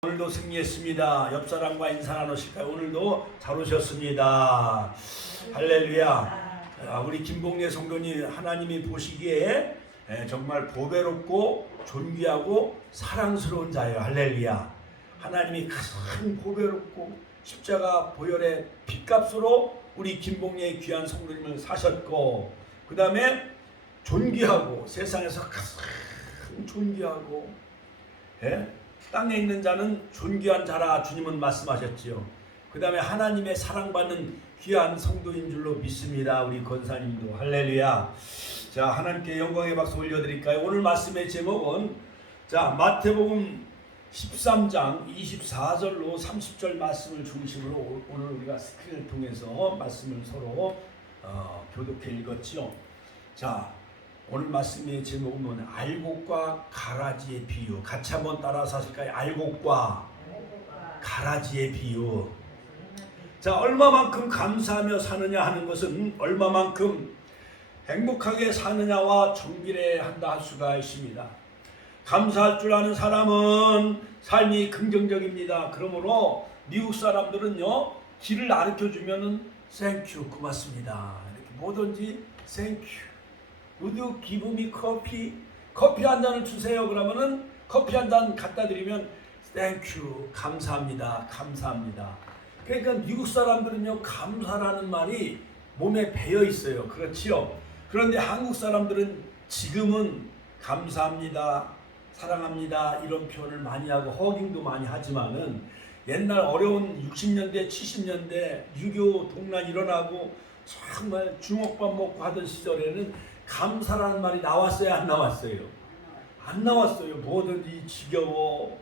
오늘도 승리했습니다. 옆 사람과 인사 나누실까요? 오늘도 잘 오셨습니다. 할렐루야. 우리 김봉래 성도님, 하나님이 보시기에 정말 보배롭고 존귀하고 사랑스러운 자예요. 할렐루야. 하나님이 가장 보배롭고 십자가 보혈의 핏값으로 우리 김봉래의 귀한 성도님을 사셨고, 그 다음에 존귀하고 세상에서 가장 존귀하고 땅에 있는 자는 존귀한 자라 주님은 말씀하셨지요. 그 다음에 하나님의 사랑받는 귀한 성도인 줄로 믿습니다. 우리 권사님도. 할렐루야. 자, 하나님께 영광의 박수 올려드릴까요? 오늘 말씀의 제목은 마태복음 13장 24절로 30절 말씀을 중심으로 오늘 우리가 스크린을 통해서 말씀을 서로 교독해 읽었죠. 자, 오늘 말씀의 제목은 뭐냐? 알곡과 가라지의 비유. 같이 한번 따라서 하실까요? 알곡과 가라지의 비유. 자, 얼마만큼 감사하며 사느냐 하는 것은 얼마만큼 행복하게 사느냐와 정비례한다 할 수가 있습니다. 감사할 줄 아는 사람은 삶이 긍정적입니다. 그러므로 미국 사람들은요, 길을 가르쳐주면은 땡큐, 고맙습니다. 이렇게 뭐든지 땡큐. Would you give me coffee? 커피 한 잔을 주세요. 그러면은 커피 한 잔 갖다 드리면 Thank you. 감사합니다. 감사합니다. 그러니까 미국 사람들은요, 감사라는 말이 몸에 배어 있어요. 그렇지요? 그런데 한국 사람들은 지금은 감사합니다, 사랑합니다 이런 표현을 많이 하고 허깅도 많이 하지만은 옛날 어려운 60년대, 70년대 6.25 동란 일어나고 정말 주먹밥 먹고 하던 시절에는 감사라는 말이 나왔어요, 안 나왔어요? 안 나왔어요. 뭐든지 지겨워,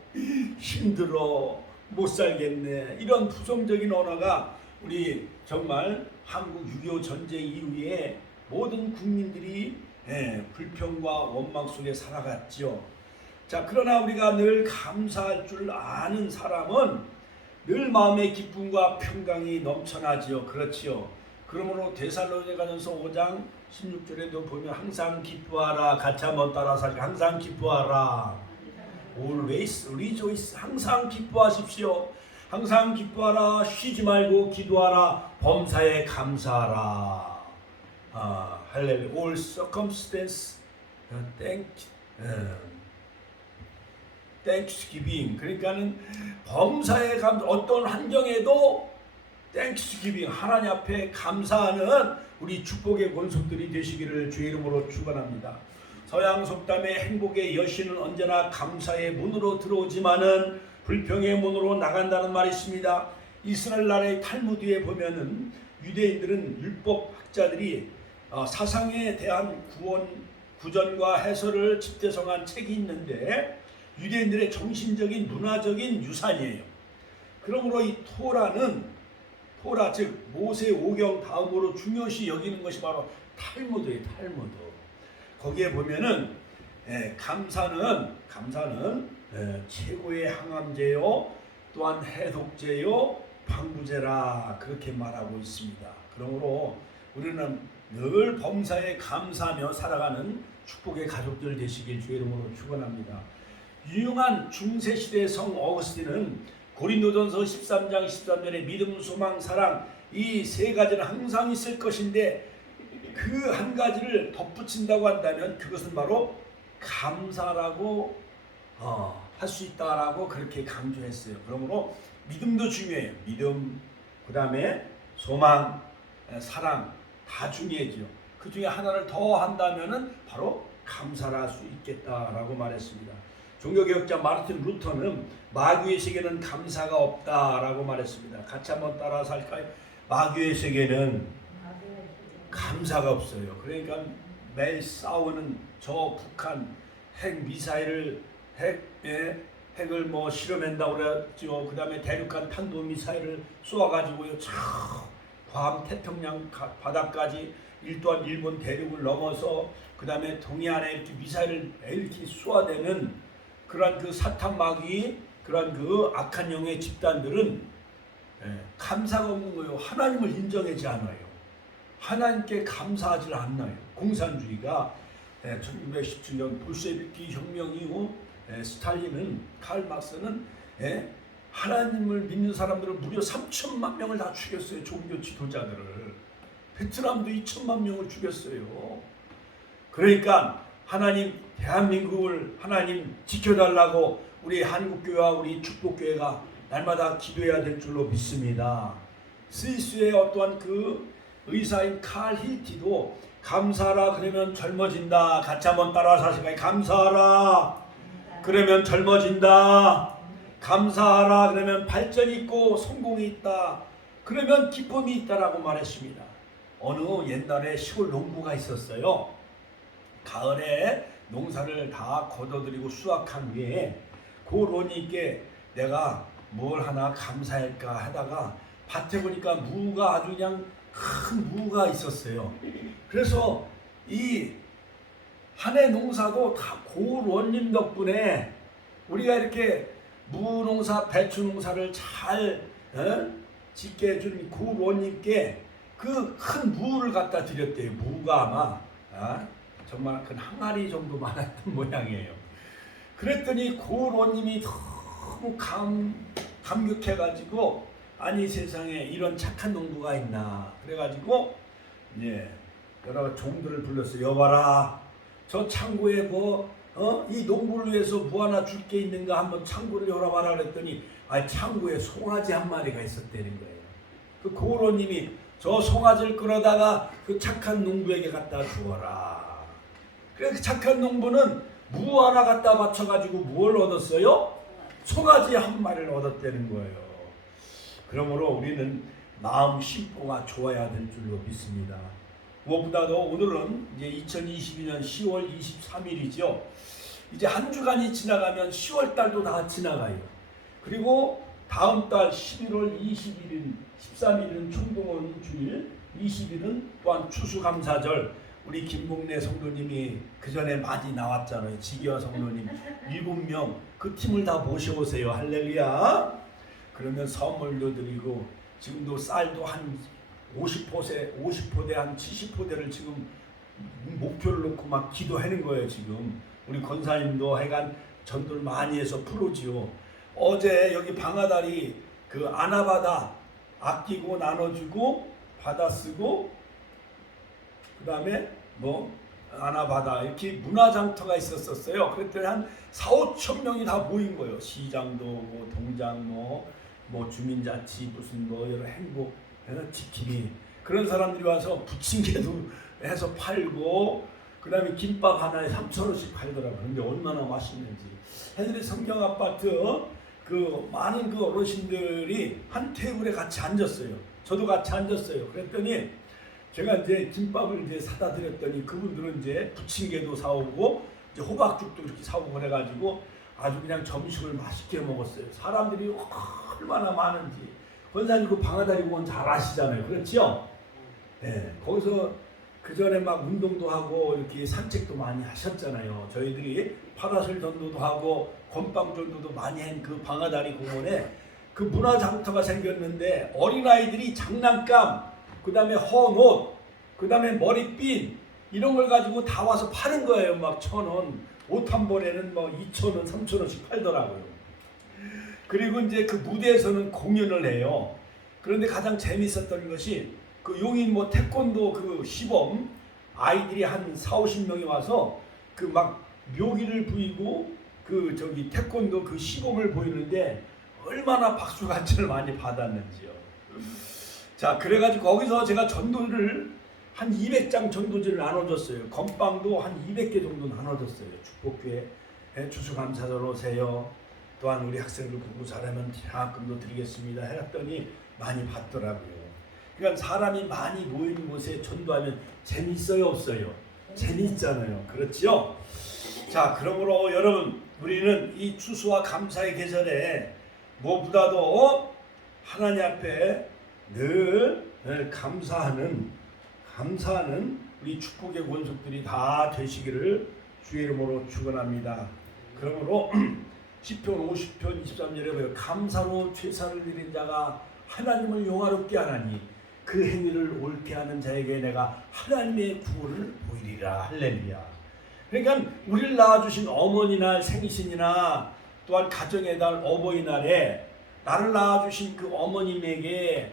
힘들어, 못 살겠네, 이런 부정적인 언어가 우리 정말 한국 6.25 전쟁 이후에 모든 국민들이 불평과 원망 속에 살아갔죠. 자, 그러나 우리가 늘 감사할 줄 아는 사람은 늘 마음의 기쁨과 평강이 넘쳐나지요. 그렇지요. 그러므로 데살로니가전서 5장 16절에도 보면 항상 기뻐하라. 같이 한번 따라서 할까요? 항상 기뻐하라. Always rejoice. 항상 기뻐하십시오. 항상 기뻐하라. 쉬지 말고 기도하라. 범사에 감사하라. 할렐루야. All circumstance thanksgiving. 그러니까는 범사에 어떤 환경에도 땡큐스기빙, 하나님 앞에 감사하는 우리 축복의 권속들이 되시기를 주의 이름으로 축원합니다. 서양 속담의 행복의 여신은 언제나 감사의 문으로 들어오지만은 불평의 문으로 나간다는 말이 있습니다. 이스라엘 나라의 탈무드에 보면은 유대인들은 율법학자들이 사상에 대한 구전과 해설을 집대성한 책이 있는데 유대인들의 정신적인 문화적인 유산이에요. 그러므로 이 토라 즉 모세 오경 다음으로 중요시 여기는 것이 바로 탈무드예요. 탈무드. 거기에 보면은 감사는 최고의 항암제요, 또한 해독제요, 방부제라 그렇게 말하고 있습니다. 그러므로 우리는 늘 범사에 감사하며 살아가는 축복의 가족들 되시길 주의 이름으로 축원합니다. 유용한 중세시대 성 어거스틴은 고린도전서 13장 13절에 믿음, 소망, 사랑 이 세 가지는 항상 있을 것인데 그 한 가지를 덧붙인다고 한다면 그것은 바로 감사라고 할 수 있다라고 그렇게 강조했어요. 그러므로 믿음도 중요해요. 믿음, 그 다음에 소망, 사랑 다 중요해지요. 그 중에 하나를 더 한다면은 바로 감사를 할 수 있겠다라고 말했습니다. 종교개혁자 마르틴 루터는 마귀의 세계는 감사가 없다라고 말했습니다. 같이 한번 따라서 할까요? 마귀의 세계는 감사가 없어요. 그러니까 매일 싸우는 저 북한 핵 미사일을 핵을 뭐 실험한다고 그랬죠. 그 다음에 대륙간 탄도 미사일을 쏘아가지고요, 저 괌 태평양 바다까지 또한 일본 대륙을 넘어서 그 다음에 동해안에 이렇게 미사일을 이렇게 쏘아대는 그러한 그 사탄 마귀, 그러한 그 악한 영의 집단들은 감사가 없는 거예요. 하나님을 인정하지 않아요. 하나님께 감사하지 않나요. 공산주의가 1917년 볼셰비키 혁명 이후 스탈린은, 칼 막스는 예? 하나님을 믿는 사람들을 무려 3천만 명을 다 죽였어요. 종교 지도자들을. 베트남도 2천만 명을 죽였어요. 그러니까 하나님 대한민국을 하나님 지켜달라고 우리 한국교회와 우리 축복교회가 날마다 기도해야 될 줄로 믿습니다. 스위스의 어떠한 그 의사인 칼 힐티도 감사하라 그러면 젊어진다. 같이 한번 따라서 하실까요? 감사하라 그러면 젊어진다. 감사하라 그러면 발전이 있고 성공이 있다. 그러면 기쁨이 있다라고 말했습니다. 어느 옛날에 시골 농부가 있었어요. 가을에 농사를 다 거둬들이고 수확한 후에 그 논이께 내가 뭘 하나 감사할까 하다가 밭에 보니까 무가 아주 그냥 큰 무가 있었어요. 그래서 이 한 해 농사도 다 고원님 덕분에 우리가 이렇게 무농사, 배추농사를 잘 짓게 해준 고원님께 그 큰 무를 갖다 드렸대요. 무가 아마 정말 큰 항아리 정도 많았던 모양이에요. 그랬더니 고원님이 너무 감격해가지고 아니 세상에 이런 착한 농부가 있나 그래가지고 여러 종들을 불렀어요. 여봐라 저 창고에 이 농부를 위해서 뭐 하나 줄 게 있는가 한번 창고를 열어봐라 그랬더니 창고에 송아지 한 마리가 있었다는 거예요. 그 고로님이 저 송아지를 끌어다가 그 착한 농부에게 갖다 주어라. 그래서 그 착한 농부는 무 하나 갖다 맞춰가지고 뭘 얻었어요? 송아지 한 마리를 얻었다는 거예요. 그러므로 우리는 마음 심보가 좋아야 될 줄로 믿습니다. 무엇보다도 오늘은 이제 2022년 10월 23일이죠. 이제 한 주간이 지나가면 10월 달도 다 지나가요. 그리고 다음 달 11월 21일, 13일은 총동원 주일, 20일은 또한 추수감사절. 우리 김봉래 성도님이 그 전에 많이 나왔잖아요. 지기와 성도님 7명 그 팀을 다 모셔오세요. 할렐루야. 그러면 선물도 드리고 지금도 쌀도 한 50포대 한 70포대를 지금 목표를 놓고 막 기도하는 거예요. 지금 우리 권사님도 하여간 전도를 많이 해서 프로지요. 어제 여기 방아다리 그 아나바다 아끼고 나눠주고 받아 쓰고 그 다음에 아나바다 이렇게 문화장터가 있었어요. 그랬더니 한 4,5천 명이 다 모인 거예요. 시장도 동장 주민자치 무슨 여러 행복 지킴이 그런 사람들이 와서 부침개도 해서 팔고 그 다음에 김밥 하나에 3,000원씩 팔더라고요. 근데 얼마나 맛있는지. 해드리 성경 아파트 그 많은 그 어르신들이 한 테이블에 같이 앉았어요. 저도 같이 앉았어요. 그랬더니 제가 이제 김밥을 이제 사다 드렸더니 그분들은 이제 부침개도 사오고 이제 호박죽도 이렇게 사오고 그래가지고 아주 그냥 점심을 맛있게 먹었어요. 사람들이 얼마나 많은지. 권사님 그 방아다리 공원 잘 아시잖아요. 그렇죠? 네. 거기서 그 전에 막 운동도 하고 이렇게 산책도 많이 하셨잖아요. 저희들이 파라솔 전도도 하고 건빵 전도도 많이 한 그 방아다리 공원에 그 문화장터가 생겼는데 어린아이들이 장난감, 그 다음에 헌옷, 그 다음에 머리핀 이런 걸 가지고 다 와서 파는 거예요. 막 1,000원, 옷 한 벌에는 2,000원, 3,000원씩 팔더라고요. 그리고 이제 그 무대에서는 공연을 해요. 그런데 가장 재밌었던 것이 그 용인 태권도 그 시범 아이들이 한 40-50명이 와서 그 막 묘기를 부리고 그 태권도 그 시범을 보이는데 얼마나 박수간절을 많이 받았는지요. 자, 그래가지고 거기서 제가 전도를 한 200장 전도지를 나눠줬어요. 건빵도 한 200개 정도 나눠줬어요. 축복교회 추수감사절 오세요. 또한 우리 학생들 공부 잘하면 장학금도 드리겠습니다. 해놨더니 많이 받더라고요. 그러니까 사람이 많이 모이는 곳에 전도하면 재미있어요, 없어요? 재미있잖아요. 그렇죠? 자, 그러므로 여러분 우리는 이 추수와 감사의 계절에 무엇보다도 하나님 앞에 늘 감사하는 우리 축복의 권속들이 다 되시기를 주의 이름으로 축원합니다. 그러므로 시편 50편 23절에 보여 감사로 제사를 드린 자가 하나님을 영화롭게 하나니 그 행위를 옳게 하는 자에게 내가 하나님의 구원을 보이리라. 할렐루야. 그러니까 우리를 낳아주신 어머니나 생신이나 또한 가정의 달 어버이날에 나를 낳아주신 그 어머님에게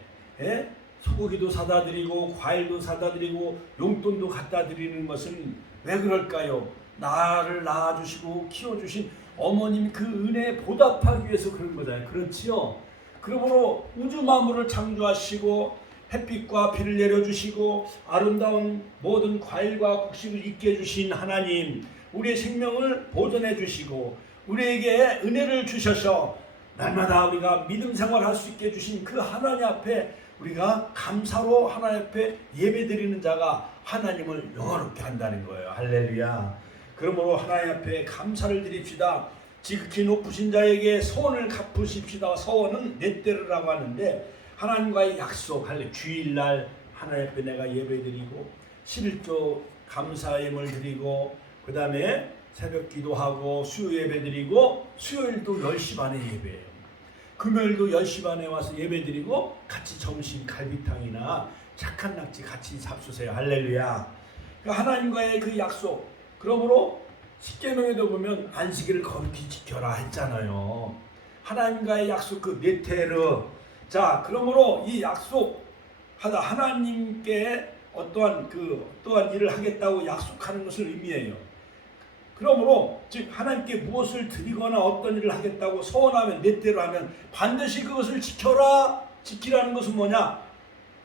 소고기도 사다 드리고 과일도 사다 드리고 용돈도 갖다 드리는 것은 왜 그럴까요? 나를 낳아주시고 키워주신 어머님 그 은혜에 보답하기 위해서 그런 거잖아요. 그렇지요? 그러므로 우주 만물을 창조하시고 햇빛과 비를 내려주시고 아름다운 모든 과일과 곡식을 있게 해주신 하나님, 우리의 생명을 보존해 주시고 우리에게 은혜를 주셔서 날마다 우리가 믿음 생활할 수 있게 해주신 그 하나님 앞에 우리가 감사로 하나님 앞에 예배드리는 자가 하나님을 영화롭게 한다는 거예요. 할렐루야. 그러므로 하나님 앞에 감사를 드립시다. 지극히 높으신 자에게 소원을 갚으십시다. 소원은 내 때르라고 하는데 하나님과의 약속, 주일날 하나님 앞에 내가 예배드리고 11조 감사예물 드리고 그 다음에 새벽 기도하고 수요 예배드리고 수요일도 10시 반에 예배해요. 금요일도 10시 반에 와서 예배드리고 같이 점심 갈비탕이나 착한 낙지 같이 잡수세요. 할렐루야. 하나님과의 그 약속. 그러므로 십계명에도 보면 안식일을 거룩히 지켜라 했잖아요. 하나님과의 약속 그 네테르. 자, 그러므로 이 약속 하나님께 어떠한 일을 하겠다고 약속하는 것을 의미해요. 그러므로 즉 하나님께 무엇을 드리거나 어떤 일을 하겠다고 소원하면 네테르 하면 반드시 그것을 지켜라. 지키라는 것은 뭐냐?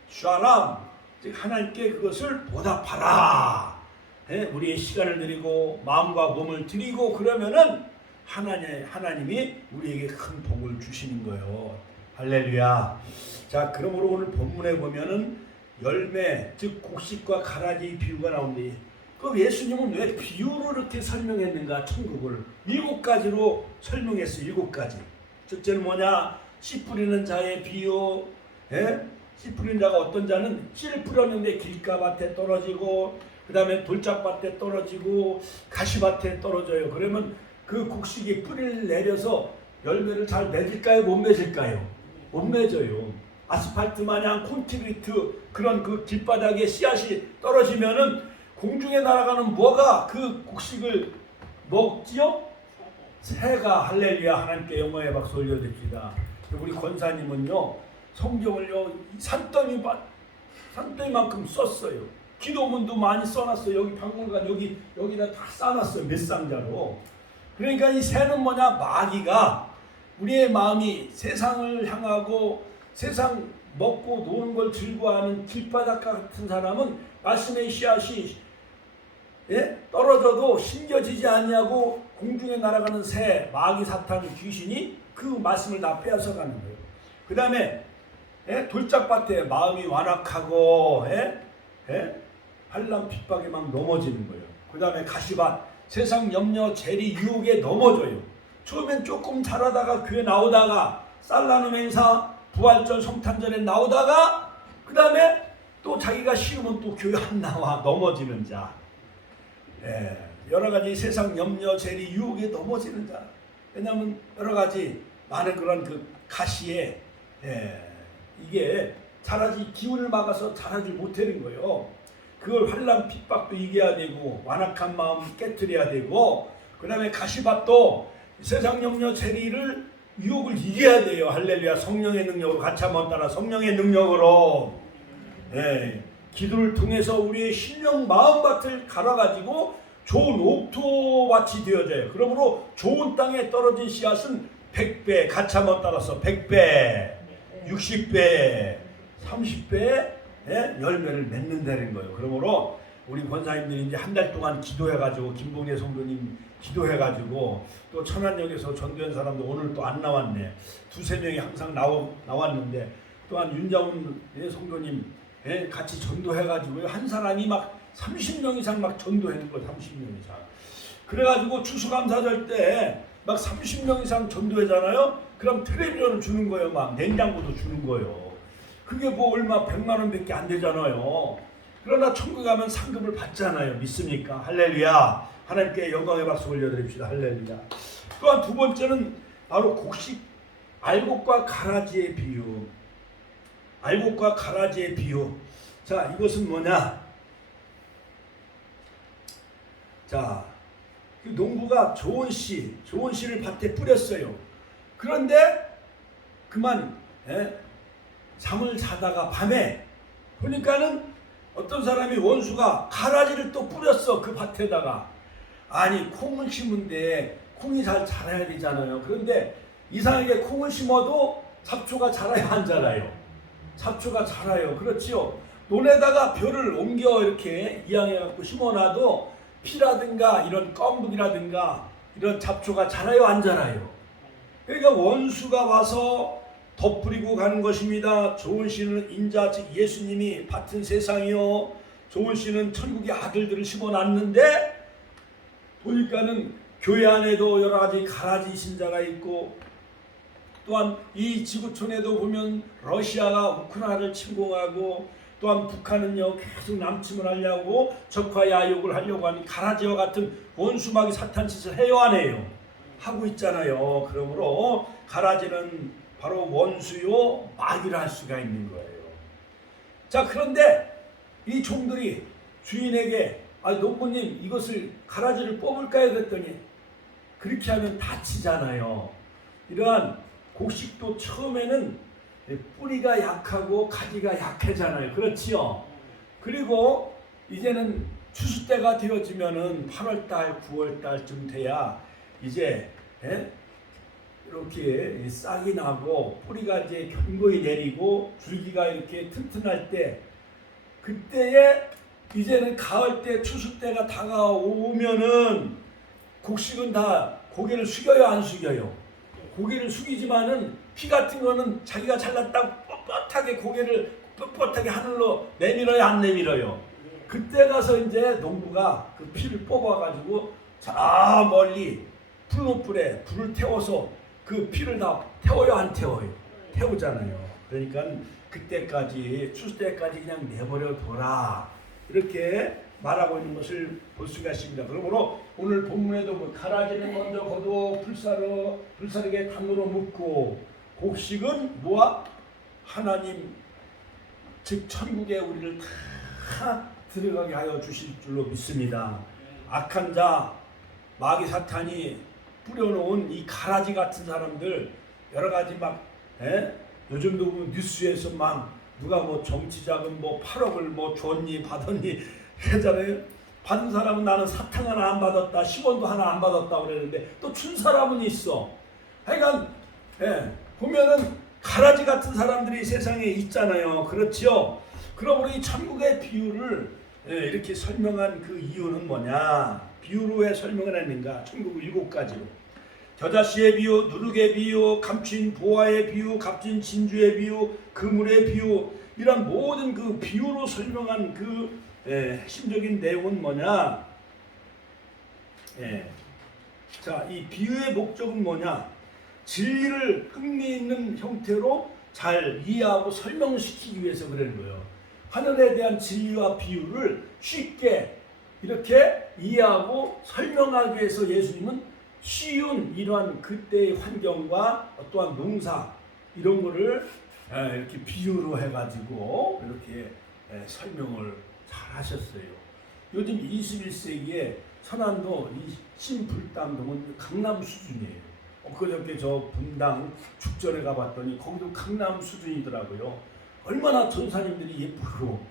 샤람, 즉 하나님께 그것을 보답하라. 우리의 시간을 드리고 마음과 몸을 드리고 그러면은 하나님이 우리에게 큰 복을 주시는 거예요. 할렐루야. 자, 그러므로 오늘 본문에 보면은 열매, 즉 곡식과 가라지 비유가 나오는데 그 예수님은 왜 비유로 이렇게 설명했는가? 천국을 7가지로 설명했어요. 7가지. 첫째는 뭐냐? 씨 뿌리는 자의 비유. 씨 뿌리는 자가 어떤 자는 씨를 뿌렸는데 길가밭에 떨어지고 그 다음에 돌짝밭에 떨어지고 가시밭에 떨어져요. 그러면 그 곡식이 뿌리를 내려서 열매를 잘 맺을까요? 못 맺을까요? 못 맺어요. 아스팔트 마냥 콘크리트 그런 그 길바닥에 씨앗이 떨어지면은 공중에 날아가는 뭐가 그 곡식을 먹지요? 새가. 할렐루야. 하나님께 영광의 박수 올려드립니다. 우리 권사님은요 성경을요 산더미만큼 썼어요. 기도문도 많이 써놨어요. 여기 박물관 여기다 다 쌓아놨어요. 몇 상자로. 그러니까 이 새는 뭐냐? 마귀가 우리의 마음이 세상을 향하고 세상 먹고 노는 걸 즐거워하는 길바닥 같은 사람은 말씀의 씨앗이 떨어져도 심겨지지 않냐고 공중에 날아가는 새, 마귀, 사탄, 귀신이 그 말씀을 다 빼앗아가는 거예요. 그 다음에 돌짝밭에 마음이 완악하고 환난 핍박에 막 넘어지는 거예요. 그 다음에 가시밭, 세상 염려, 재리, 유혹에 넘어져요. 처음엔 조금 잘하다가 교회 나오다가 쌀나눔 행사, 부활절, 성탄절에 나오다가 그 다음에 또 자기가 쉬우면 또 교회 안 나와 넘어지는 자. 여러 가지 세상 염려, 재리, 유혹에 넘어지는 자. 왜냐하면 여러 가지 많은 그런 그 가시에 이게 기운을 막아서 자라지 못하는 거예요. 그걸 환난 핍박도 이겨야 되고 완악한 마음 깨트려야 되고 그 다음에 가시밭도 세상 염려, 재리를 유혹을 이겨야 돼요. 할렐루야. 성령의 능력으로 같이 한번 따라 성령의 능력으로 기도를 통해서 우리의 심령 마음밭을 갈아가지고 좋은 옥토밭이 되어져요. 그러므로 좋은 땅에 떨어진 씨앗은 100배, 같이 한번 따라서 100배, 60배, 30배 열매를 맺는다는 거예요. 그러므로 우리 권사님들이 이제 한 달 동안 기도해가지고 김봉래 성도님 기도해가지고 또 천안역에서 전도한 사람도 오늘 또 안 나왔네. 2-3명이 항상 나왔는데 또한 윤자훈 성도님 같이 전도해가지고 한 사람이 막 30명 이상 막 전도하는 거예요. 30명 이상. 그래가지고 추수감사절 때 막 30명 이상 전도하잖아요. 그럼 텔레비전을 주는 거예요. 막 냉장고도 주는 거예요. 그게 뭐 얼마 100만 원밖에 안 되잖아요. 그러나 천국 가면 상급을 받잖아요. 믿습니까? 할렐루야. 하나님께 영광의 박수 올려드립시다. 할렐루야. 또한 두 번째는 바로 곡식, 알곡과 가라지의 비유. 알곡과 가라지의 비유. 자, 이것은 뭐냐? 자, 그 농부가 좋은 씨를 밭에 뿌렸어요. 그런데 그만 잠을 자다가 밤에 보니까는 어떤 사람이 원수가 가라지를 또 뿌렸어. 그 밭에다가. 아니 콩을 심은데 콩이 잘 자라야 되잖아요. 그런데 이상하게 콩을 심어도 잡초가 자라야 안 자라요. 잡초가 자라요. 그렇지요. 논에다가 벼를 옮겨 이렇게 이양해갖고 심어놔도 피라든가 이런 껌묵이라든가 이런 잡초가 자라요 안 자라요. 그러니까 원수가 와서 덧뿌리고 가는 것입니다. 좋은 씨는 인자 즉 예수님이 받은 세상이요, 좋은 씨는 천국의 아들들을 심어놨는데 보니까는 교회 안에도 여러 가지 가라지 신자가 있고, 또한 이 지구촌에도 보면 러시아가 우크라이나를 침공하고, 또한 북한은요 계속 남침을 하려고 적화 야욕을 하려고 하는 가라지와 같은 원수마귀 사탄 짓을 해요 안 해요? 하고 있잖아요. 그러므로 가라지는 바로 원수요 마귀라 할 수가 있는 거예요. 자, 그런데 이 종들이 주인에게 농부님 이것을 가라지를 뽑을까요? 그랬더니 그렇게 하면 다치잖아요. 이러한 곡식도 처음에는 뿌리가 약하고 가지가 약하잖아요. 그렇지요? 그리고 이제는 추수 때가 되어지면은 8월달, 9월달쯤 돼야 이제 이렇게 싹이 나고 뿌리가 이제 견고히 내리고 줄기가 이렇게 튼튼할 때, 그때에 이제는 가을 때 추수 때가 다가오면은 곡식은 다 고개를 숙여요 안 숙여요? 고개를 숙이지만은 피 같은 거는 자기가 잘났다고 뻣뻣하게 고개를 뻣뻣하게 하늘로 내밀어요 안 내밀어요? 그때 가서 이제 농부가 그 피를 뽑아가지고 저 멀리 풀무불에 불을 태워서 그 피를 다 태워요 안 태워요? 태우잖아요. 그러니까 그때까지 추수 때까지 그냥 내버려 둬라 이렇게 말하고 있는 것을 볼 수가 있습니다. 그러므로 오늘 본문에도 가라지는 먼저 거두어 불사르게 담으로 묻고, 곡식은 뭐야? 하나님 즉 천국에 우리를 다 들어가게 하여 주실 줄로 믿습니다. 악한 자 마귀 사탄이 뿌려놓은 이 가라지 같은 사람들 여러 가지 막 요즘도 보면 뉴스에서 막 누가 뭐 정치자금 뭐 8억을 뭐 줬니 받았니 하잖아요. 받은 사람은 나는 사탕 하나 안 받았다, 10원도 하나 안 받았다 그랬는데 또 준 사람은 있어. 하여간 보면은 가라지 같은 사람들이 세상에 있잖아요. 그렇지요? 그러므로 이 천국의 비유를 이렇게 설명한 그 이유는 뭐냐? 비유로 왜 설명을 했는가? 천국을 7가지로. 겨자씨의 비유, 누룩의 비유, 감춘 보화의 비유, 값진 진주의 비유, 그물의 비유, 이런 모든 그 비유로 설명한 그 핵심적인 내용은 뭐냐? 자, 이 비유의 목적은 뭐냐? 진리를 흥미있는 형태로 잘 이해하고 설명시키기 위해서 그러는 거예요. 하늘에 대한 진리와 비유를 쉽게 이렇게 이해하고 설명하기 위해서 예수님은 쉬운 이러한 그때의 환경과 또한 농사 이런 거를 이렇게 비유로 해가지고 이렇게 설명을 잘 하셨어요. 요즘 21세기에 천안도 이 신불담동은 강남 수준이에요. 엊그저께 저 분당 축전에 가봤더니 거기도 강남 수준이더라고요. 얼마나 전사님들이 예쁘고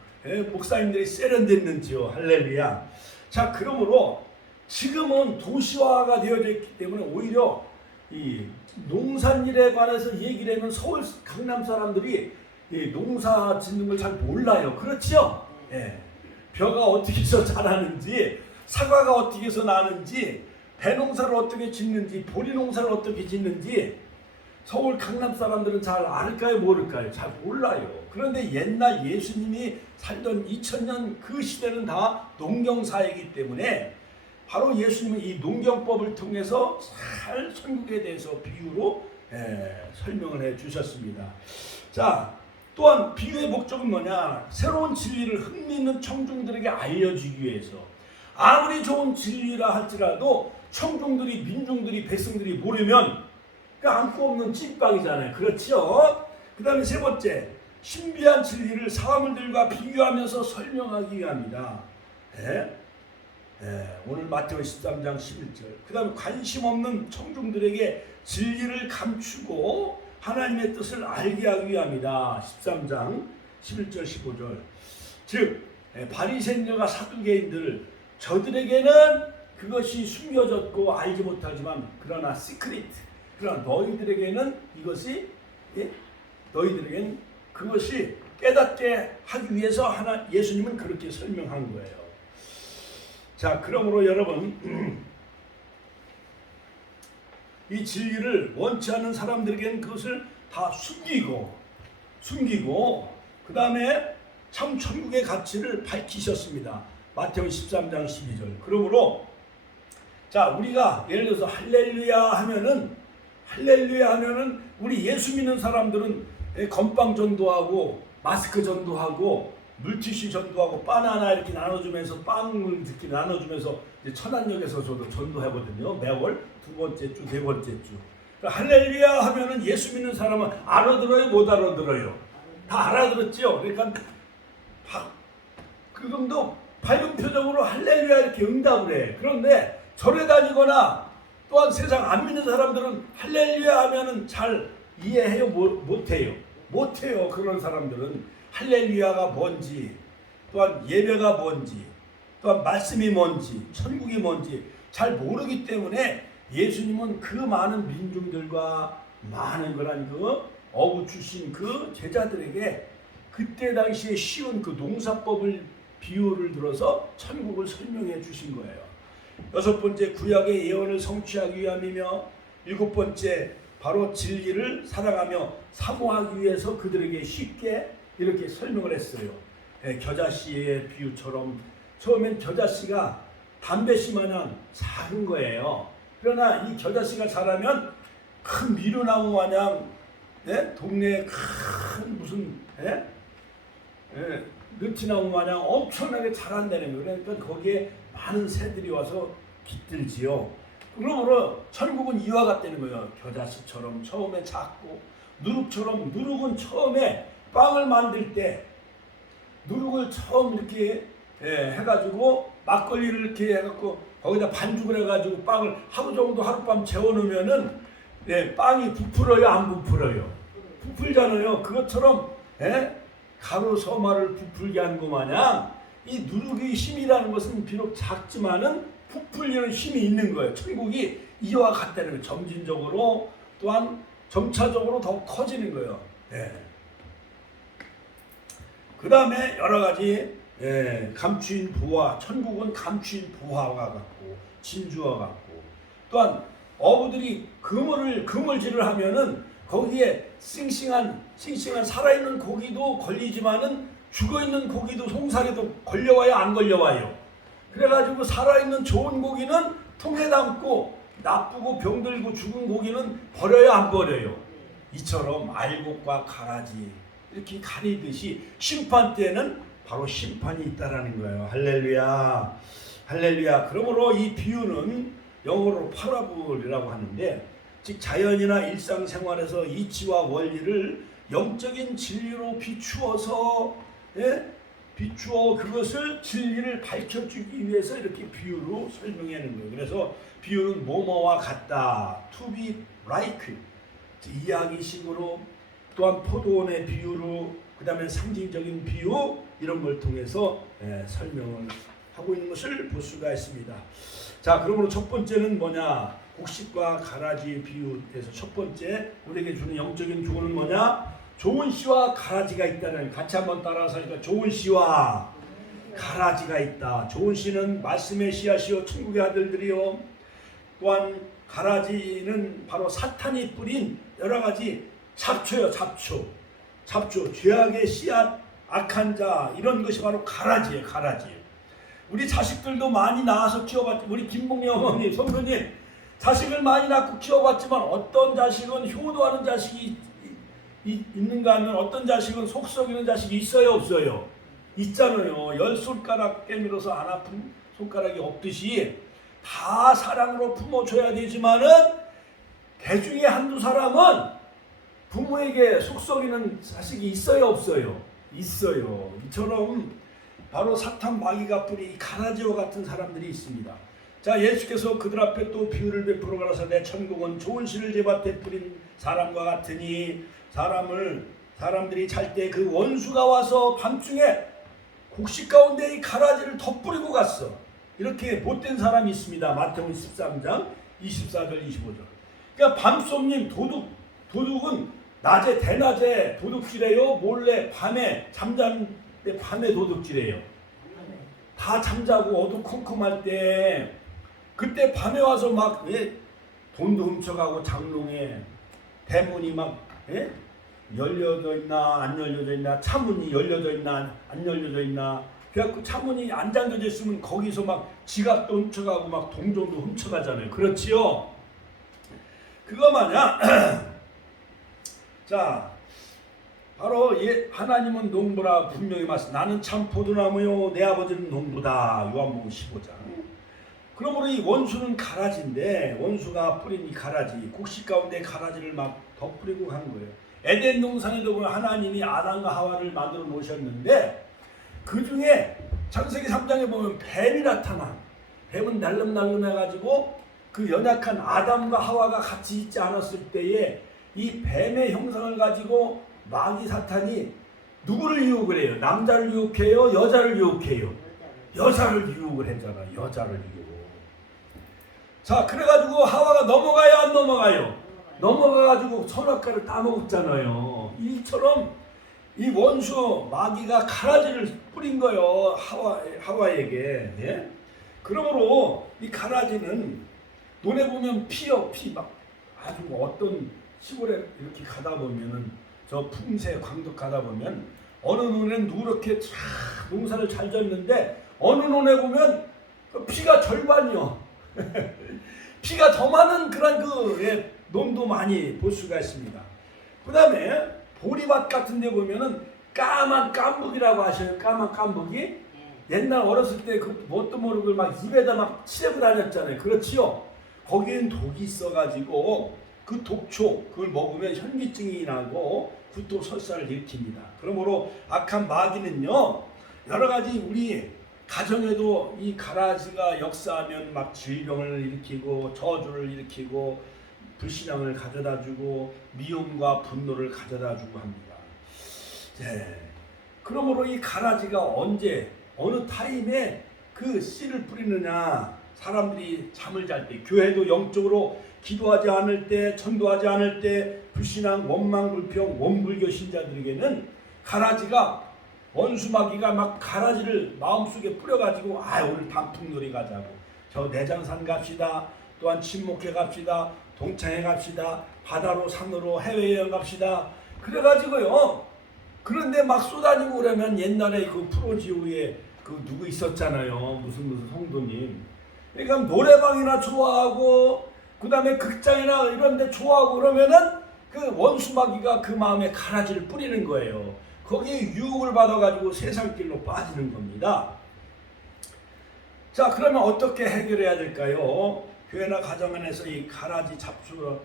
목사님들이 세련됐는지요. 할렐루야. 자, 그러므로 지금은 도시화가 되어져 있기 때문에 오히려 이 농산일에 관해서 얘기를 하면 서울 강남 사람들이 이 농사 짓는 걸 잘 몰라요. 그렇지요? 벼가 어떻게 해서 자라는지, 사과가 어떻게 해서 나는지, 배농사를 어떻게 짓는지, 보리농사를 어떻게 짓는지 서울 강남 사람들은 잘 알까요? 모를까요? 잘 몰라요. 그런데 옛날 예수님이 살던 2000년 그 시대는 다 농경사이기 때문에 바로 예수님은 이 농경법을 통해서 잘 천국에 대해서 비유로 설명을 해 주셨습니다. 자, 또한 비유의 목적은 뭐냐? 새로운 진리를 흥미있는 청중들에게 알려주기 위해서. 아무리 좋은 진리라 할지라도 청중들이, 민중들이, 백성들이 모르면 그 안고 없는 찐빵이잖아요. 그렇죠? 그 다음에 세 번째, 신비한 진리를 사물들과 비교하면서 설명하기 위함이다. 오늘 마태오 13장 11절. 그 다음에 관심 없는 청중들에게 진리를 감추고 하나님의 뜻을 알게 하기 위함이다. 13장 11절 15절. 즉 바리새인들과 사두개인들 저들에게는 그것이 숨겨졌고 알지 못하지만 그러나 시크릿, 그러나 너희들에게는 이것이 너희들에게는 그것이 깨닫게 하기 위해서 예수님은 그렇게 설명한 거예요. 자, 그러므로 여러분 이 진리를 원치 않는 사람들에게는 그것을 다 숨기고 그 다음에 참 천국의 가치를 밝히셨습니다. 마태오 13장 12절. 그러므로 자, 우리가 예를 들어서 할렐루야 하면은 우리 예수 믿는 사람들은 건빵 전도하고 마스크 전도하고 물티슈 전도하고 바나나 이렇게 나눠주면서 빵을 이렇게 나눠주면서 이제 천안역에서 저도 전도하거든요. 매월 두 번째 주, 네 번째 주. 그러니까 할렐루야 하면은 예수 믿는 사람은 알아들어요, 못 알아들어요? 다 알아들었죠. 그러니까 그금도 밝은 표정으로 할렐루야 이렇게 응답을 해. 그런데 절에 다니거나 또한 세상 안 믿는 사람들은 할렐루야 하면은 잘 이해해요, 못해요? 못해요. 그런 사람들은 할렐루야가 뭔지, 또한 예배가 뭔지, 또한 말씀이 뭔지, 천국이 뭔지 잘 모르기 때문에 예수님은 그 많은 민중들과 많은 그런 그 어부 출신 그 제자들에게 그때 당시에 쉬운 그 농사법을 비유를 들어서 천국을 설명해 주신 거예요. 여섯 번째, 구약의 예언을 성취하기 위함이며, 일곱 번째, 바로 진리를 사랑하며 사모하기 위해서 그들에게 쉽게 이렇게 설명을 했어요. 겨자씨의 비유처럼 처음엔 겨자씨가 담배씨 마냥 작은 거예요. 그러나 이 겨자씨가 자라면 큰 미루나무 마냥 동네에 큰 무슨 느티나무 마냥 엄청나게 자란다는 거예요. 그러니까 거기에 많은 새들이 와서 깃들지요. 그러므로 천국은 이와 같다는 거예요. 겨자씨처럼 처음에 작고, 누룩처럼, 누룩은 처음에 빵을 만들 때 누룩을 처음 이렇게 해가지고 막걸리를 이렇게 해갖고 거기다 반죽을 해가지고 빵을 하루 정도 하룻밤 재워놓으면은 빵이 부풀어요, 안 부풀어요? 부풀잖아요. 그것처럼 가루 서마를 부풀게 한 것 마냥 이 누룩의 힘이라는 것은 비록 작지만은 부풀리는 힘이 있는 거예요. 천국이 이와 같다는 거예요. 점진적으로 또한 점차적으로 더 커지는 거예요. 그 다음에 여러 가지 감추인 보화, 천국은 감추인 보화와 같고 진주와 같고, 또한 어부들이 그물질을 하면은 거기에 싱싱한 살아있는 고기도 걸리지만은 죽어있는 고기도 송사리도 걸려와요, 안 걸려와요? 그래가지고 살아있는 좋은 고기는 통에 담고 나쁘고 병들고 죽은 고기는 버려요, 안 버려요? 이처럼 알곡과 가라지 이렇게 가리듯이 심판 때는 바로 심판이 있다라는 거예요. 할렐루야, 할렐루야. 그러므로 이 비유는 영어로 파라블이라고 하는데, 즉 자연이나 일상생활에서 이치와 원리를 영적인 진리로 비추어 그것을 진리를 밝혀주기 위해서 이렇게 비유로 설명하는 거예요. 그래서 비유는 뭐뭐와 같다, to be like, 이야기식으로, 또한 포도원의 비유로, 그 다음에 상징적인 비유, 이런 걸 통해서 설명을 하고 있는 것을 볼 수가 있습니다. 자, 그러므로 첫 번째는 뭐냐? 곡식과 가라지 비유에서 첫 번째 우리에게 주는 영적인 교훈은 뭐냐? 좋은 씨와 가라지가 있다는, 같이 한번 따라서 하니까, 좋은 씨와 가라지가 있다. 좋은 씨는 말씀의 씨앗이요 천국의 아들들이요, 또한 가라지는 바로 사탄이 뿌린 여러 가지 잡초요. 잡초, 죄악의 씨앗, 악한 자, 이런 것이 바로 가라지예요. 가라지. 우리 자식들도 많이 낳아서 키워봤지. 우리 김봉희 어머니, 성도님, 자식을 많이 낳고 키워봤지만 어떤 자식은 효도하는 자식이 있는가 하면 어떤 자식은 속썩이는 자식이 있어요, 없어요? 있잖아요. 10손가락 깨물어서 안 아픈 손가락이 없듯이 다 사랑으로 품어줘야 되지만은 대중에 한두 사람은 부모에게 속썩이는 자식이 있어요, 없어요? 있어요. 이처럼 바로 사탄 마귀가 뿌린 이 가라지와 같은 사람들이 있습니다. 자, 예수께서 그들 앞에 또 비유를 베풀어 가라사 내 천국은 좋은 씨를 제밭에 뿌린 사람과 같으니 사람들이 잘 때 그 원수가 와서 밤중에 곡식 가운데 이 가라지를 덧뿌리고 갔어. 이렇게 못된 사람이 있습니다. 마태복음 13장 24절 25절. 그러니까 밤송님 도둑은 낮에 대낮에 도둑질해요. 몰래 밤에 잠자는데 밤에 도둑질해요. 다 잠자고 어두컴컴할 때 그때 밤에 와서 막 돈도 훔쳐가고 장롱에 대문이 막 열려져 있나 안 열려져 있나 차문이 열려져 있나 안 열려져 있나 그래갖고 차문이 안 잠겨져 있으면 거기서 막 지갑도 훔쳐가고 막 동전도 훔쳐가잖아요. 그렇지요? 그거 마냥 자 바로 하나님은 농부라 분명히 말씀 나는 참 포도나무요 내 아버지는 농부다. 요한복음 15장. 그러므로 이 원수는 가라지인데 원수가 뿌린 이 가라지 곡식 가운데 가라지를 막 덧뿌리고 간 거예요. 에덴 동산에도 보면 하나님이 아담과 하와를 만들어 놓으셨는데 그 중에 창세기 3장에 보면 뱀이 나타나. 뱀은 날름날름해가지고 그 연약한 아담과 하와가 같이 있지 않았을 때에 이 뱀의 형상을 가지고 마귀 사탄이 누구를 유혹을 해요? 남자를 유혹해요? 여자를 유혹해요? 여자를 유혹을 했잖아. 여자를 유혹. 자, 그래가지고 하와가 넘어가요? 안 넘어가요? 넘어가가지고 선악과를 따먹었잖아요. 이처럼 이 원수 마귀가 가라지를 뿌린 거예요. 하와에게. 예? 그러므로 이 가라지는 논에 보면 피요. 피 막 아주 어떤 시골에 이렇게 가다 보면은 저 풍세 광덕 가다 보면 어느 논에는 누렇게 쫙 농사를 잘 졌는데 어느 논에 보면 피가 절반이요. 피가 더 많은 그런 논도 많이 볼 수가 있습니다. 그 다음에 보리밭 같은 데 보면은 까만 깐북이라고 하셔요. 까만 깐북이. 옛날 어렸을 때 그 뭣도 모르고 막 입에다 막 치려고 다녔잖아요. 그렇지요? 거기엔 독이 있어가지고 그 독초 그걸 먹으면 현기증이 나고 구토 설사를 일으킵니다. 그러므로 악한 마귀는요 여러 가지 우리 가정에도 이 가라지가 역사하면 막 질병을 일으키고 저주를 일으키고 불신앙을 가져다주고 미움과 분노를 가져다주고 합니다. 네. 그러므로 이 가라지가 언제 어느 타임에 그 씨를 뿌리느냐 사람들이 잠을 잘 때 교회도 영적으로 기도하지 않을 때 전도하지 않을 때 불신앙 원망 불평 원불교 신자들에게는 가라지가 원수마귀가 막 가라지를 마음속에 뿌려가지고 오늘 단풍놀이 가자고 저 내장산 갑시다 또한 친목회 갑시다 동창회 갑시다 바다로 산으로 해외여행 갑시다 그래가지고요 그런데 막 쏟아지고 그러면 옛날에 그 프로지오에 그 누구 있었잖아요 무슨 성도님 그러니까 노래방이나 좋아하고 그 다음에 극장이나 이런 데 좋아하고 그러면은 그 원수마귀가 그 마음에 가라지를 뿌리는 거예요. 거기에 유혹을 받아가지고 세상길로 빠지는 겁니다. 자, 그러면 어떻게 해결해야 될까요? 교회나 가정 안에서 이 가라지 잡수가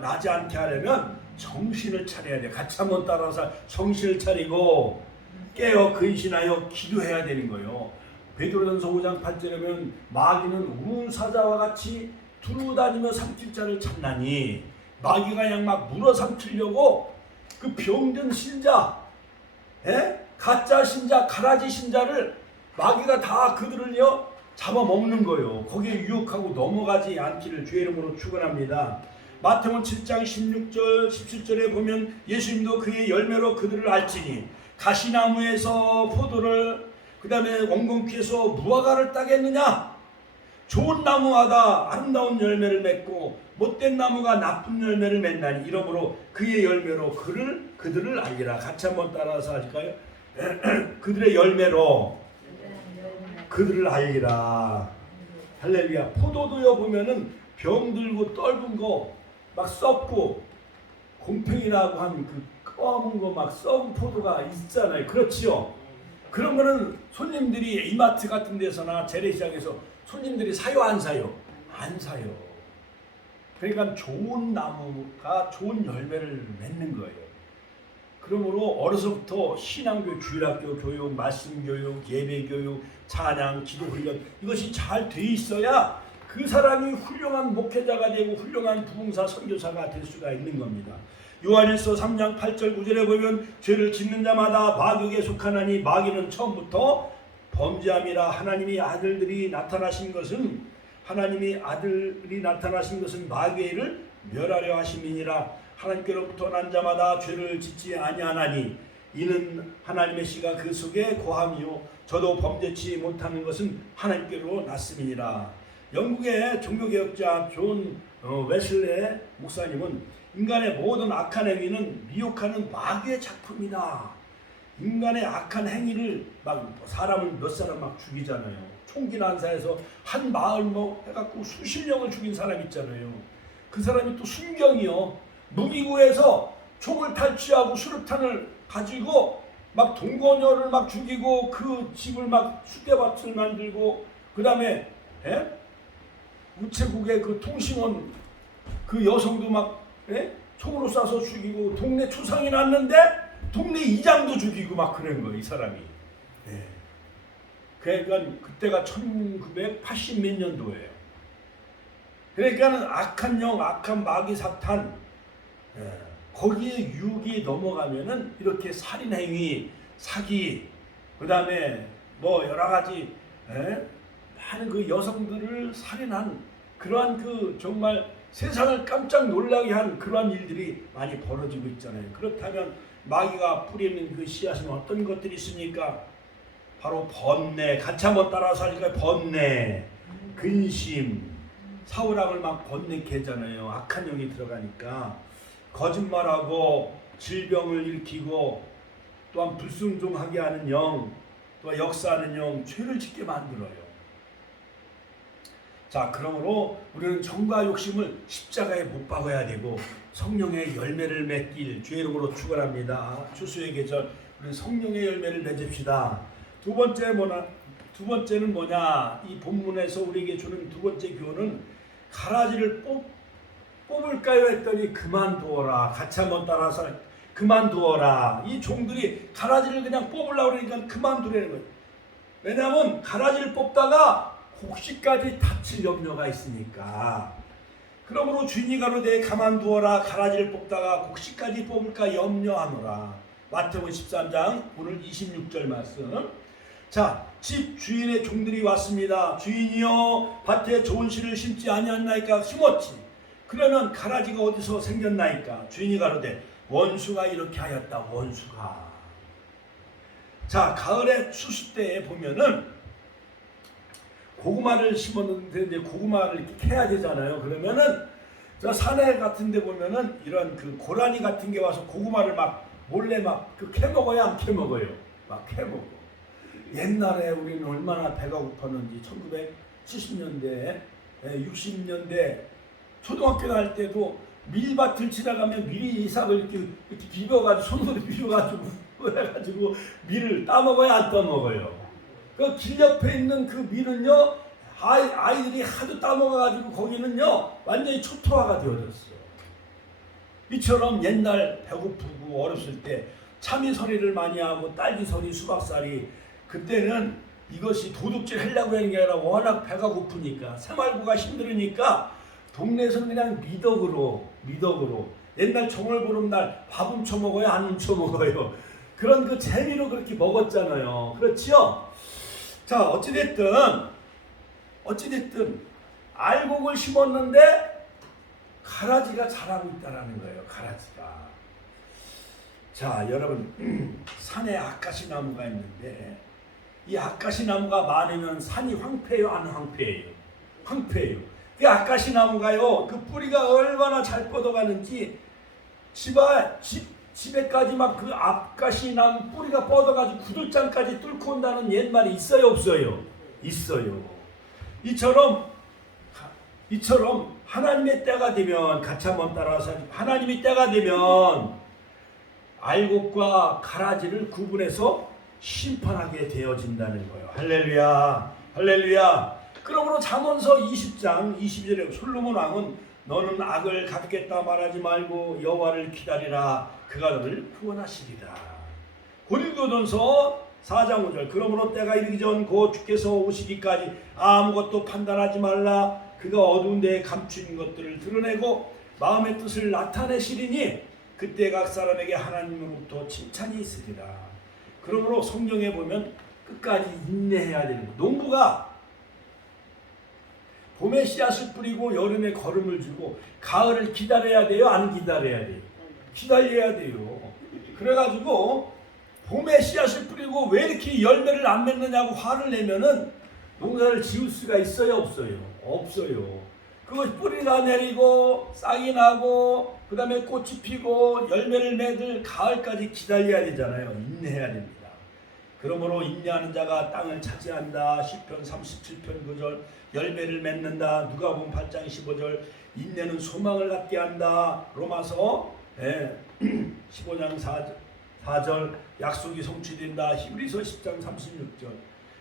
나지 않게 하려면 정신을 차려야 돼요. 같이 한번 따라서 정신을 차리고 깨어 근신하여 기도해야 되는 거예요. 베드로전서 5장 8절에 보면 마귀는 우는 사자와 같이 두루다니며 삼킬 자를 찾나니 마귀가 그냥 막 물어삼키려고 그 병든 신자 가짜 신자 가라지 신자를 마귀가 다 그들을요 잡아먹는 거예요. 거기에 유혹하고 넘어가지 않기를 주의 이름으로 축원합니다. 마태복음 7장 16절 17절에 보면 예수님도 그의 열매로 그들을 알지니 가시나무에서 포도를 그 다음에 원금퀴에서 무화과를 따겠느냐 좋은 나무마다 아름다운 열매를 맺고 못된 나무가 나쁜 열매를 맺나니 이러므로 그의 열매로 그들을 알리라. 같이 한번 따라서 하실까요? 그들의 열매로 그들을 알리라. 할렐루야. 포도도요 보면은 병들고 떫은 거 막 썩고 곰팡이 나고 한 그 검은 거 막 썩은 포도가 있잖아요. 그렇지요? 그런 거는 손님들이 이마트 같은 데서나 재래시장에서 손님들이 사요 안 사요? 안 사요. 그러니까 좋은 나무가 좋은 열매를 맺는 거예요. 그러므로 어려서부터 신앙교육, 주일학교 교육, 말씀교육, 예배교육, 찬양, 기도훈련 이것이 잘 돼 있어야 그 사람이 훌륭한 목회자가 되고 훌륭한 부흥사, 선교사가 될 수가 있는 겁니다. 요한일서 3장 8절 9절에 보면 죄를 짓는 자마다 마귀에게 속하나니 마귀는 처음부터 범죄함이라. 하나님의 아들이 나타나신 것은 마귀를 멸하려 하심이니라. 하나님께로부터 난 자마다 죄를 짓지 아니하나니 이는 하나님의 씨가 그 속에 거함이요 저도 범죄치 못하는 것은 하나님께로 났음이니라. 영국의 종교개혁자 존 웨슬레 목사님은 인간의 모든 악한 행위는 미혹하는 마귀의 작품이다. 인간의 악한 행위를 막 사람을 몇 사람 막 죽이잖아요. 총기 난사해서 한 마을 뭐 해갖고 수십 명을 죽인 사람 있잖아요. 그 사람이 또 순경이요. 무기고에서 총을 탈취하고 수류탄을 가지고 막 동거녀를 막 죽이고 그 집을 막 숫대밭을 만들고 그 다음에 우체국의 그 통신원 그 여성도 막 총으로 쏴서 죽이고 동네 초상이 났는데 동네 이장도 죽이고 막 그런 거예요 이 사람이. 그러니까 그때가 1980 몇 년도예요. 그러니까는 악한 영, 악한 마귀 사탄 거기에 유혹이 넘어가면은 이렇게 살인행위, 사기, 그 다음에 뭐 여러 가지 많은 그 여성들을 살인한 그러한 그 정말 세상을 깜짝 놀라게 한 그러한 일들이 많이 벌어지고 있잖아요. 그렇다면 마귀가 뿌리는 그 씨앗은 어떤 것들이 있습니까? 바로 번뇌, 같이 한번 따라서 하니까 번뇌, 근심, 사울왕을 막 번뇌케 하잖아요. 악한 영이 들어가니까 거짓말하고 질병을 일으키고 또한 불순종하게 하는 영, 또 역사하는 영, 죄를 짓게 만들어요. 자, 그러므로 우리는 정과 욕심을 십자가에 못 박아야 되고 성령의 열매를 맺길 주의 이름으로 축원합니다. 추수의 계절 우리는 성령의 열매를 맺읍시다. 두 번째는 뭐냐? 이 본문에서 우리에게 주는 두 번째 교훈은 가라지를 뽑을까요 했더니 그만두어라. 같이 한번 따라서 그만두어라. 이 종들이 가라지를 그냥 뽑으려고 그러니까 그만두라는 거예요. 왜냐하면 가라지를 뽑다가 곡식까지 다칠 염려가 있으니까. 그러므로 주인이 가로되 가만두어라. 가라지를 뽑다가 곡식까지 뽑을까 염려하노라. 마태복음 13장 오늘 26절 말씀. 자, 집 주인의 종들이 왔습니다. 주인이여 밭에 좋은 씨를 심지 아니하나이까 심었지. 그러면 가라지가 어디서 생겼나이까. 주인이 가로되 원수가 이렇게 하였다. 원수가. 자, 가을에 추수 때에 보면은 고구마를 심었는데 이제 고구마를 이렇게 캐야 되잖아요. 그러면은 저 산에 같은 데 보면은 이런 그 고라니 같은 게 와서 고구마를 막 몰래 막 그 캐먹어요, 안 캐먹어요? 막 캐먹어. 옛날에 우리는 얼마나 배가 고팠는지 1970년대, 60년대 초등학교 다닐 때도 밀밭을 지나가면 밀이삽을 이렇게 비벼가지고 손으로 비벼가지고 해가지고 밀을 따먹어요, 안 따먹어요? 그 길 옆에 있는 그 밀은요, 아이들이 하도 따먹어가지고 거기는요 완전히 초토화가 되어졌어. 이처럼 옛날 배고프고 어렸을 때 참이서리를 많이 하고 딸기서리, 수박살이 그때는 이것이 도둑질 하려고 하는 게 아니라 워낙 배가 고프니까 생활고가 힘들으니까 동네에서는 그냥 미덕으로 옛날 정월보름날 밥 훔쳐 먹어요, 안 훔쳐 먹어요? 그런 그 재미로 그렇게 먹었잖아요. 그렇지요? 자, 어찌됐든 알곡을 심었는데 가라지가 자라고 있다는 거예요. 가라지가. 자, 여러분 산에 아까시 나무가 있는데 이 아까시 나무가 많으면 산이 황폐해요, 안 황폐해요? 황폐해요. 이 아까시 나무가요, 그 뿌리가 얼마나 잘 뻗어가는지 집에까지 막 그 아까시 나무 뿌리가 뻗어가지고 구들장까지 뚫고 온다는 옛말이 있어요, 없어요? 있어요. 이처럼 하나님의 때가 되면 같이 한번 따라서 하나님의 때가 되면 알곡과 가라지를 구분해서 심판하게 되어진다는 거예요. 할렐루야, 할렐루야. 그러므로 잠언서 20장 22절에 솔로몬 왕은 너는 악을 갚겠다 말하지 말고 여호와를 기다리라. 그가 너를 구원하시리라. 고린도전서 4장 5절 그러므로 때가 이르기 전 곧 주께서 오시기까지 아무것도 판단하지 말라. 그가 어두운 데에 감춘 것들을 드러내고 마음의 뜻을 나타내시리니 그때 각 사람에게 하나님으로부터 칭찬이 있으리라. 그러므로 성경에 보면 끝까지 인내해야 되는 거예요. 농부가 봄에 씨앗을 뿌리고 여름에 거름을 주고 가을을 기다려야 돼요? 안 기다려야 돼요? 기다려야 돼요. 그래가지고 봄에 씨앗을 뿌리고 왜 이렇게 열매를 안 맺느냐고 화를 내면은 농사를 지을 수가 있어요? 없어요? 없어요. 그거 뿌리가 내리고 싹이 나고 그 다음에 꽃이 피고 열매를 맺을 가을까지 기다려야 되잖아요. 인내해야 됩니다. 그러므로 인내하는 자가 땅을 차지한다. 시편 37편 9절 열매를 맺는다. 누가복음 8장 15절 인내는 소망을 갖게 한다. 로마서 15장 4절 약속이 성취된다. 히브리서 10장 36절.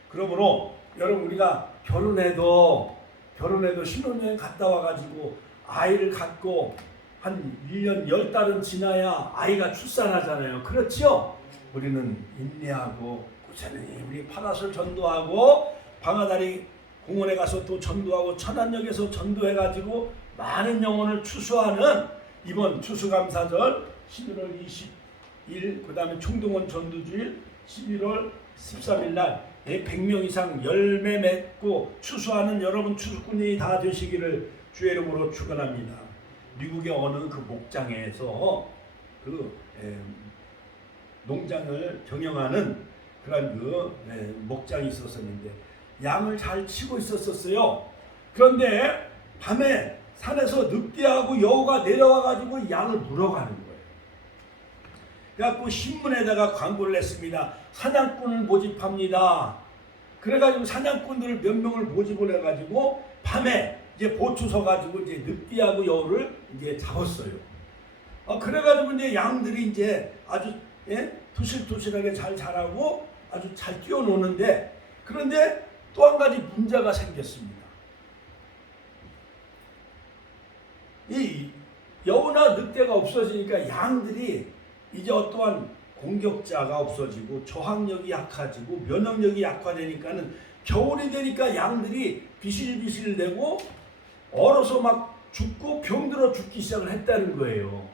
그러므로 여러분 우리가 결혼해도 신혼여행 갔다 와가지고 아이를 갖고 한 1년 10달은 지나야 아이가 출산하잖아요. 그렇죠? 우리는 인내하고 꾸준히 우리 파라솔 전도하고 방아다리 공원에 가서 또 전도하고 천안역에서 전도해가지고 많은 영혼을 추수하는 이번 추수감사절 11월 20일 그 다음에 총동원 전도주일 11월 13일 날 100명 이상 열매 맺고 추수하는 여러분 추수꾼이 다 되시기를 주의 이름으로 축원합니다. 미국의 어느 그 목장에서 그 농장을 경영하는 그런 그 목장이 있었는데 양을 잘 치고 있었어요. 그런데 밤에 산에서 늑대하고 여우가 내려와가지고 양을 물어가는 거예요. 그래갖고 신문에다가 광고를 냈습니다. 사냥꾼을 모집합니다. 그래가지고 사냥꾼들을 몇 명을 모집을 해가지고 밤에 이제 보초 서가지고 이제 늑대하고 여우를 이제 잡았어요. 그래가지고 이제 양들이 이제 아주 토실토실하게 잘 자라고 아주 잘 뛰어노는데 그런데 또 한 가지 문제가 생겼습니다. 이 여우나 늑대가 없어지니까 양들이 이제 어떠한 공격자가 없어지고 저항력이 약해지고 면역력이 약화되니까는 겨울이 되니까 양들이 비실비실대고 얼어서 막 죽고 병들어 죽기 시작을 했다는 거예요.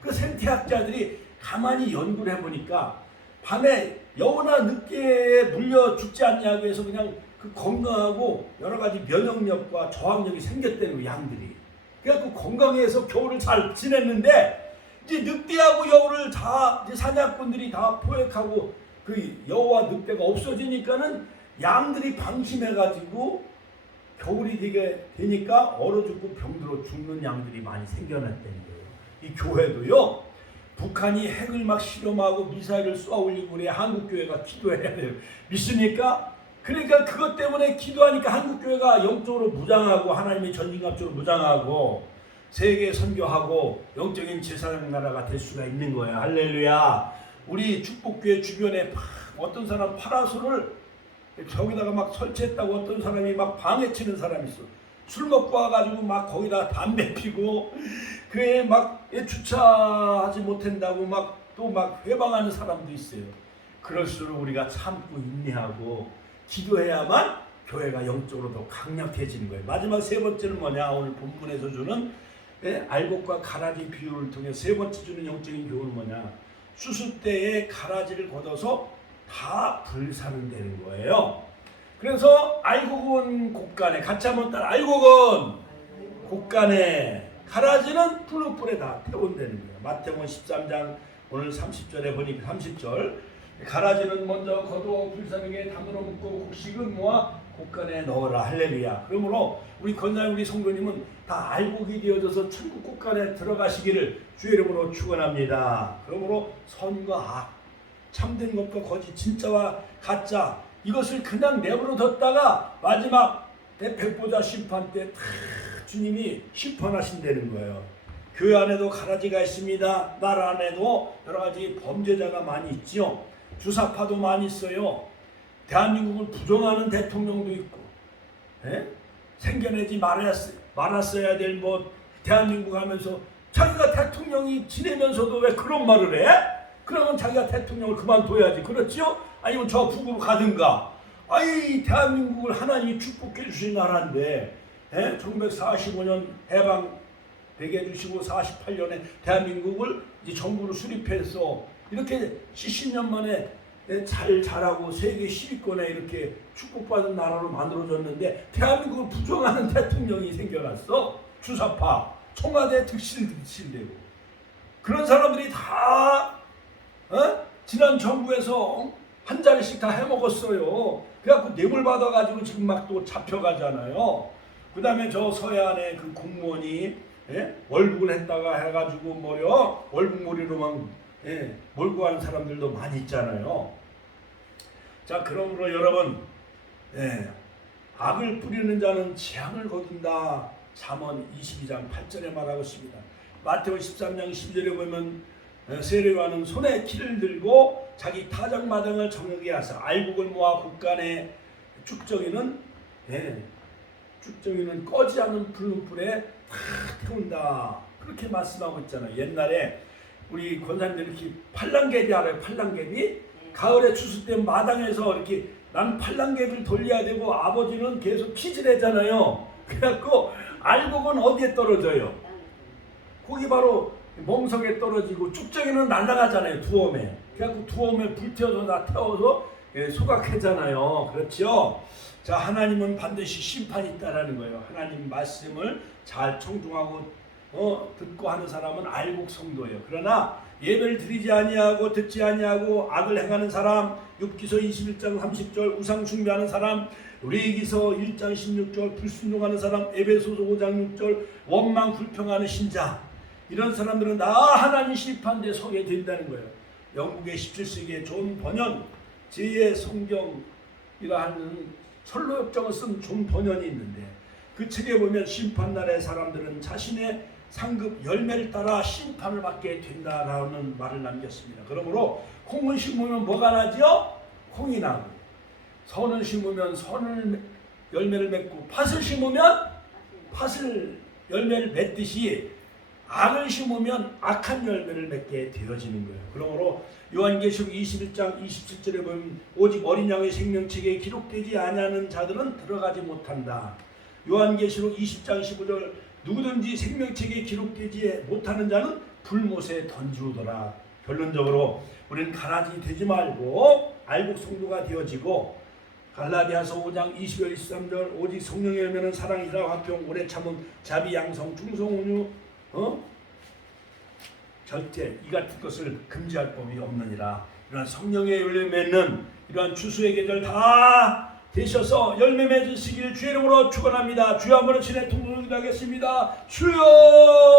그 생태학자들이 가만히 연구를 해보니까 밤에 여우나 늑대에 물려 죽지 않냐고 해서 그냥 그 건강하고 여러 가지 면역력과 저항력이 생겼다는 거예요, 양들이. 그래갖고 건강해서 겨울을 잘 지냈는데 이제 늑대하고 여우를 다 이제 사냥꾼들이 다 포획하고 그 여우와 늑대가 없어지니까는 양들이 방심해가지고 겨울이 되니까 얼어 죽고 병들어 죽는 양들이 많이 생겨났다는 거예요. 이 교회도요. 북한이 핵을 막 실험하고 미사일을 쏘아 올리고 그래 한국교회가 기도해야 돼요. 믿습니까? 그러니까 그것 때문에 기도하니까 한국교회가 영적으로 무장하고 하나님의 전진갑주로 무장하고 세계 선교하고 영적인 제사장 나라가 될 수가 있는 거예요. 할렐루야. 우리 축복교회 주변에 어떤 사람 파라솔을 저기다가 막 설치했다고 어떤 사람이 막 방해치는 사람이 있어. 술 먹고 와가지고 막 거기다 담배 피고 그에 막 주차하지 못한다고 막 또 막 회방하는 사람도 있어요. 그럴수록 우리가 참고 인내하고 기도해야만 교회가 영적으로 더 강력해지는 거예요. 마지막 세 번째는 뭐냐? 오늘 본문에서 주는 알곡과 가라지 비유를 통해 세 번째 주는 영적인 교훈은 뭐냐? 수수 때에 가라지를 걷어서 다 불사는 되는 거예요. 그래서 알곡은 곡간에 같이 한번 따라 알곡은 곡간에 가라지는 풀무불에 다 태운다는 거예요. 마태복음 13장 오늘 30절에 보니까 30절 가라지는 먼저 걷어 불사르게 담으로 묶고 곡식은 모아 곡간에 넣어라. 할렐루야. 그러므로 우리 건장 우리 성도님은 다 알곡이 되어져서 천국 곡간에 들어가시기를 주의 이름으로 축원합니다. 그러므로 선과 악, 참된 것과 거짓, 진짜와 가짜 이것을 그냥 내버려 뒀다가 마지막 백보자 심판 때 다 주님이 심판하신다는 거예요. 교회 안에도 가라지가 있습니다. 나라 안에도 여러 가지 범죄자가 많이 있죠. 주사파도 많이 있어요. 대한민국을 부정하는 대통령도 있고, 생겨내지 말았어야 될 뭐 대한민국 하면서 자기가 대통령이 지내면서도 왜 그런 말을 해? 그러면 자기가 대통령을 그만둬야지. 그렇죠? 아니면 저 북으로 가든가. 아이 대한민국을 하나님이 축복해 주신 나라인데 1945년 해방되게 해주시고 48년에 대한민국을 이제 정부로 수립해서 이렇게 70년 만에 잘 자라고 세계 10위권에 이렇게 축복받은 나라로 만들어졌는데 대한민국을 부정하는 대통령이 생겨났어. 주사파, 청와대 득실되고 그런 사람들이 다 지난 정부에서 한 자리씩 다 해먹었어요. 그래갖고 뇌물 받아가지고 지금 막 또 잡혀가잖아요. 그 다음에 저 서해안에 그 공무원이 월북을 했다가 해가지고 월북몰이로만 몰고 가는 사람들도 많이 있잖아요. 자, 그러므로 여러분, 악을 뿌리는 자는 재앙을 거둔다. 잠언 22장 8절에 말하고 있습니다. 마태오 13장 12절에 보면 세례요한은 손에 키를 들고 자기 타작마당을 정하게 하사 알곡을 모아 국간에 쭉정이는 꺼지 않는 불눈불에 다 태운다. 그렇게 말씀하고 있잖아요. 옛날에 우리 권사님들 이렇게 팔랑개비 알아요? 팔랑개비? 가을에 추수 때 마당에서 이렇게 난 팔랑개비를 돌려야 되고 아버지는 계속 피질하잖아요. 그래갖고 알곡은 어디에 떨어져요? 거기 바로 멍석에 떨어지고 쭉정이는 날아가잖아요. 두엄에. 그래갖고 두엄에 불태워서 다 태워서 소각하잖아요. 그렇죠? 자, 하나님은 반드시 심판이 있다라는 거예요. 하나님 말씀을 잘 청중하고 듣고 하는 사람은 알곡 성도예요. 그러나 예배를 드리지 아니하고 듣지 아니하고 악을 행하는 사람, 욥기서 21장 30절 우상 숭배하는 사람, 레위기서 1장 16절 불순종하는 사람, 에베소서 5장 6절 원망 불평하는 신자, 이런 사람들은 다 하나님 심판대에 서게 된다는 거예요. 영국의 17세기의 존 버년 제2의 성경이라 하는 선로역정을 쓴 존 버년이 있는데 그 책에 보면 심판날의 사람들은 자신의 상급 열매를 따라 심판을 받게 된다라는 말을 남겼습니다. 그러므로 콩을 심으면 뭐가 나죠? 콩이 나고, 선을 심으면 선을 열매를 맺고, 팥을 심으면 팥을 열매를 맺듯이 악을 심으면 악한 열매를 맺게 되어지는 거예요. 그러므로 요한계시록 21장 27절에 보면 오직 어린 양의 생명책에 기록되지 아니하는 자들은 들어가지 못한다. 요한계시록 20장 15절 누구든지 생명책에 기록되지 못하는 자는 불못에 던지우더라. 결론적으로 우리는 가라지 되지 말고 알곡 성도가 되어지고, 갈라디아서 5장 20절 23절 오직 성령의 열매는 사랑, 희락, 화평, 오래 참음, 자비, 양성, 충성, 온유, 절제, 이 같은 것을 금지할 법이 없느니라. 이러한 성령의 열매 맺는 이러한 추수의 계절 다 되셔서 열매 맺으시길 주의 이름으로 축원합니다. 주여 한번 친히 통독을 하겠습니다. 주여.